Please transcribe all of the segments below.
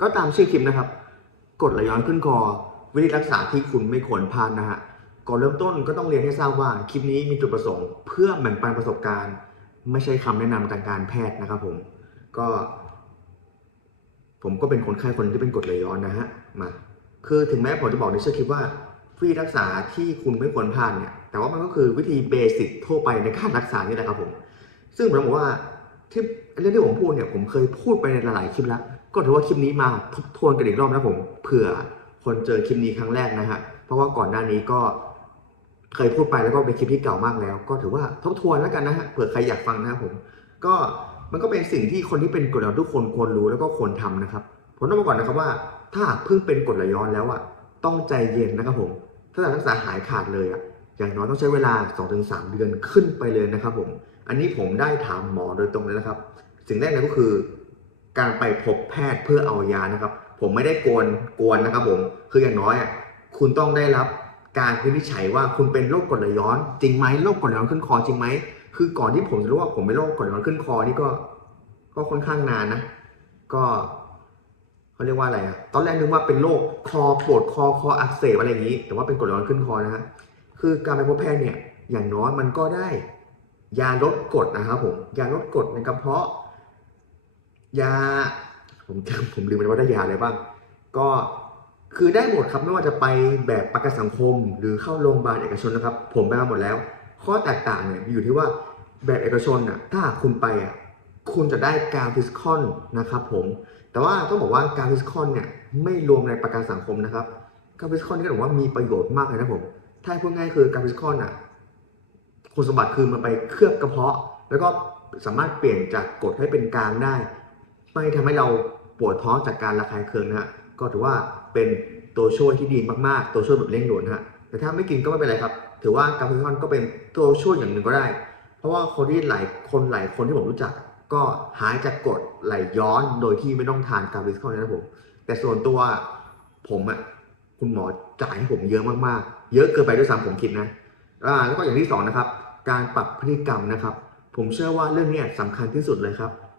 ก็ตามชื่อคลิปนะครับ กดไหลย้อนขึ้นคอ วิธีรักษาที่คุณไม่ควรพลาดนะฮะก่อนเริ่มต้นก็ต้องเรียนให้ทราบว่าคลิปนี้มีจุดประสงค์ เพื่อแบ่งปันประสบการณ์ ไม่ใช่คำแนะนำทางการแพทย์นะครับผมก็ ผมก็เป็นคนไข้คนที่เป็นกดไหลย้อนนะฮะมาคือถึงแม้ผมจะบอกในชื่อคลิปว่าวิธีรักษาที่คุณไม่ควรพลาดเนี่ยแต่ว่ามันก็คือวิธีเบสิกทั่วไปในการรักษานี่แหละครับผม ซึ่งผมบอกว่าที่เรื่องที่ผมพูดเนี่ยผมเคยพูดไปในหลายๆคลิปแล้ว ก็ถือว่าคลิปนี้มาทบทวนกันอีกรอบนะผมเผื่อคนเจอคลิปนี้ครั้งแรกนะฮะเพราะว่าก่อนหน้านี้ก็เคยพูดไปแล้วก็เป็นคลิปที่เก่ามากแล้ว ก็ถือว่าทบทวนแล้วกันนะฮะเผื่อใครอยากฟังนะครับผม ก็มันก็เป็นสิ่งที่คนที่เป็นกรดไหลย้อนทุกคนควรรู้แล้วก็ควรทำนะครับผมต้องบอกก่อนนะครับว่า ถ้าเพิ่งเป็นกรดไหลย้อนแล้วอะต้องใจเย็นนะครับผม ถ้าจะรักษาหายขาดเลยอะอย่างน้อยต้องใช้เวลา 2-3 เดือนขึ้นไปเลยนะครับผม อันนี้ผมได้ถามหมอโดยตรงเลยนะครับ สิ่งแรกเลยก็คือ การไปพบแพทย์เพื่อเอายานะครับ ผมไม่ได้กวนกวนนะครับผมคืออย่างน้อยอะคุณต้องได้รับการวินิจฉัยว่าคุณเป็นโรคกรดไหลย้อน จริงไหมโรคกรดไหลย้อนขึ้นคอจริงไหมคือก่อนที่ผมจะรู้ว่าผมเป็นโรคกรดไหลย้อนขึ้นคอนี่ก็ ก็ค่อนข้างนานนะ ก็เขาเรียกว่าอะไรอะตอนแรกนึกว่าเป็นโรคคอปวดคอคออักเสบอะไรอย่างนี้ แต่ว่าเป็นกรดไหลย้อนขึ้นคอนะฮะคือการไปพบแพทย์เนี่ย อย่างน้อยมันก็ได้ ยาลดกรดนะครับผมยาลดกรดในกระเพาะ ยา ผมจำผมลืมไปว่าได้ยาอะไรบ้าง ก็คือได้หมดครับไม่ว่าจะไปแบบประกันสังคม หรือเข้าโรงพยาบาลเอกชนนะครับ ผมไปมาหมดแล้ว ข้อแตกต่างเนี่ยอยู่ที่ว่าแบบเอกชนอะถ้าหากคุณไปอะคุณจะได้การฟิสคอนนะครับผม แต่ว่าต้องบอกว่าการฟิสคอนเนี่ยไม่รวมในประกันสังคมนะครับการฟิสคอนนี่ก็ถือว่ามีประโยชน์มากเลยนะผม ถ้าพูดง่ายคือการฟิสคอนอะคุณสมบัติคือมันไปเคลือบกระเพาะ แล้วก็สามารถเปลี่ยนจากกรดให้เป็นกลางได้ ไม่ทำให้เราปวดท้องจากการระคายเคืองนะฮะก็ถือว่าเป็นตัวช่วยที่ดีมากๆ ตัวช่วยแบบเร่งด่วนะฮะแต่ถ้าไม่กินก็ไม่เป็นไรครับ ถือว่าการฟิสคอนก็เป็นตัวช่วยอย่างหนึ่งก็ได้ เพราะว่าคนที่หลายคนหลายคนที่ผมรู้จัก ก็หายจากกรดไหลย้อนโดยที่ไม่ต้องทานการฟิสคอนนะครับผม แต่ส่วนตัวผมอะคุณหมอจ่ายให้ผมเยอะมากๆ เยอะเกินไปด้วยซ้ำผมคิดนะอ่าแล้วก็อย่างที่สองนะครับ การปรับพฤติกรรมนะครับ ผมเชื่อว่าเรื่องนี้ยสำคัญที่สุดเลยครับ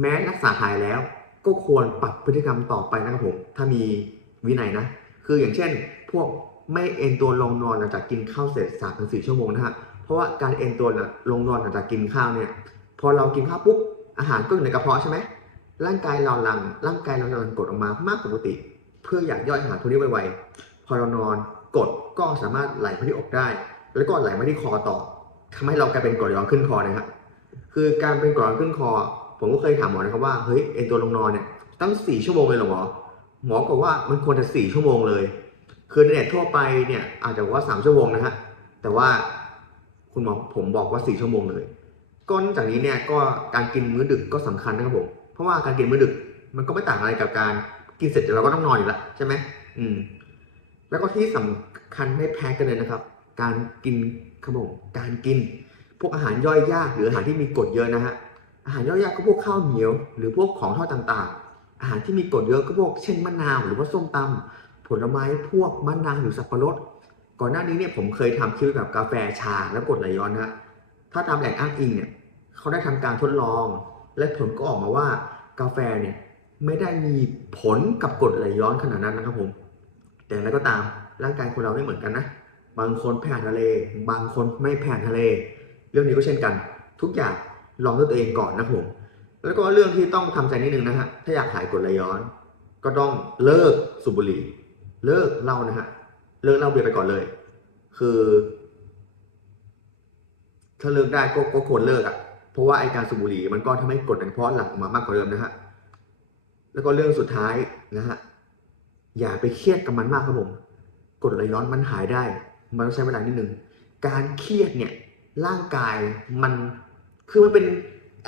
แม้รักษาหายแล้วก็ควรปรับพฤติกรรมต่อไปนะครับผม ถ้ามีวินัยนะ คืออย่างเช่น พวกไม่เอนตัวลงนอนหลังจากกินข้าวเสร็จ3ามถึงสี่ชั่วโมงนะฮะ เพราะว่าการเอนตัวลงนอนหลังจากกินข้าวเนี่ย พอเรากินข้าวปุ๊บ อาหารก็อยู่ในกระเพาะใช่ไหม ร่างกายเราหลัง ร่างกายเราหลังกดออกมามากกว่าปกติ เพื่ออยากย่อยอาหารพวกนี้ไวๆ พอเรานอนกดก็สามารถไหลมาที่อกได้ แล้วก็ไหลมาที่คอต่อทำให้เรากลายเป็นกรดย้อนขึ้นคอนะครับคือการเป็นกรดย้อนขึ้นคอ ผมก็เคยถามหมอนะครับว่าเฮ้ยเอ็นตัวลงนอนเนี่ยตั้งสี่ชั่วโมงเลยเหรอหมอหมอบอกว่ามันควรจะสี่ชั่วโมงเลย คือในเน็ตทั่วไปเนี่ยอาจจะว่าสามชั่วโมงนะฮะแต่ว่าคุณหมอผมบอกว่าสี่ชั่วโมงเลยก็นอกจากนี้เนี่ยก็การกินมื้อดึกก็สำคัญนะครับผมเพราะว่าการกินมื้อดึกมันก็ไม่ต่างอะไรกับการกินเสร็จเราก็ต้องนอนอยู่แล้วใช่ไหมอืม แล้วก็ที่สำคัญไม่แพ้กันเลยนะครับ การกินครับผมการกิน พวกอาหารย่อยยากหรืออาหารที่มีกรดเยอะนะฮะ อาหารย่อยยากก็พวกข้าวเหนียว หรือพวกของทอดต่างๆ อาหารที่มีกรดเยอะก็พวกเช่นมะนาว หรือว่าส้มตำผลไม้พวกมะนาวหรือสับปะรด ก่อนหน้านี้เนี่ยผมเคยทำคลิปกับกาแฟชาและกรดไหลย้อนนะฮะถ้าตามแหล่งอ้างอิงเนี่ยเขาได้ทำการทดลอง และผลก็ออกมาว่ากาแฟเนี่ยไม่ได้มีผลกับกรดไหลย้อนขนาดนั้นนะครับผม แต่อย่างไรก็ตามร่างกายคนเราไม่เหมือนกันนะ บางคนแพ้ทะเล บางคนไม่แพ้ทะเล เรื่องนี้ก็เช่นกัน ทุกอย่าง ลองด้วยตัวเองก่อนนะผม แล้วก็เรื่องที่ต้องทำใจนิดนึงนะฮะ ถ้าอยากหายกดไหลย้อน ก็ต้องเลิกสูบบุหรี่ เลิกเหล้านะฮะ เลิกเหล้าเบียร์ไปก่อนเลย คือ ถ้าเลิกได้ก็ก็ควรเลิกอะ เพราะว่าไอการสูบบุหรี่มันก็ทำให้กรดในเพาะหลังออกมามากกว่าเดิมนะฮะ แล้วก็เรื่องสุดท้ายนะฮะ อย่าไปเครียดกับมันมากครับผม กดไหลย้อนมันหายได้ มันต้องใช้เวลานิดนึง การเครียดเนี่ยร่างกายมัน คือมันเป็น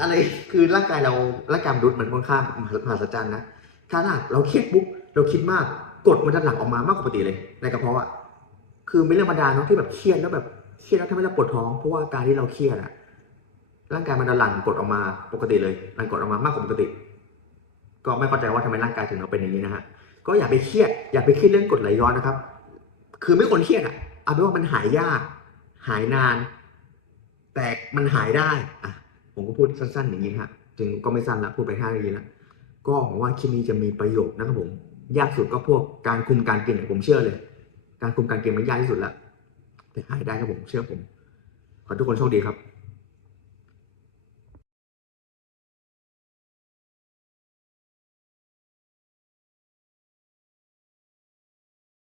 อะไรคือร่างกายเราร่างกายมนุษย์มันค่อนข้างมหัศจรรย์นะถ้าหาเราเครียดปุ๊บเราคิดมากกดมันจะหลั่งออกมามากกว่าปกติเลย ในกระเพาะอะคือไม่เรื่องธรรมดาเนาะที่แบบเครียดแล้วแบบเครียดแล้วทำให้เราปวดท้องเพราะว่าการที่เราเครียดอะร่างกายมันจะหลั่งกดออกมาปกติเลยหลั่งกดออกมามากกว่าปกติ ก็ไม่เข้าใจว่าทำไมร่างกายถึงเราเป็นอย่างนี้นะฮะก็อย่าไปเครียด อย่าไปเครียดเรื่องกดไหลย้อนนะครับ คือไม่ควรเครียดอะเอาเป็นว่ามันหายยาก หายนาน แต่มันหายได้อะผมก็พูดสั้นๆอย่างนี้ฮะจึงก็ไม่สั้นละพูดไปห้านาทีละก็หวังว่าคลิปนี้จะมีประโยชน์นะครับผม ยากสุดก็พวกการคุมการกินเนี่ยผมเชื่อเลย การคุมการกินมันยากที่สุดละแต่หายได้ครับผมเชื่อผม ขอทุกคนโชคดีครับ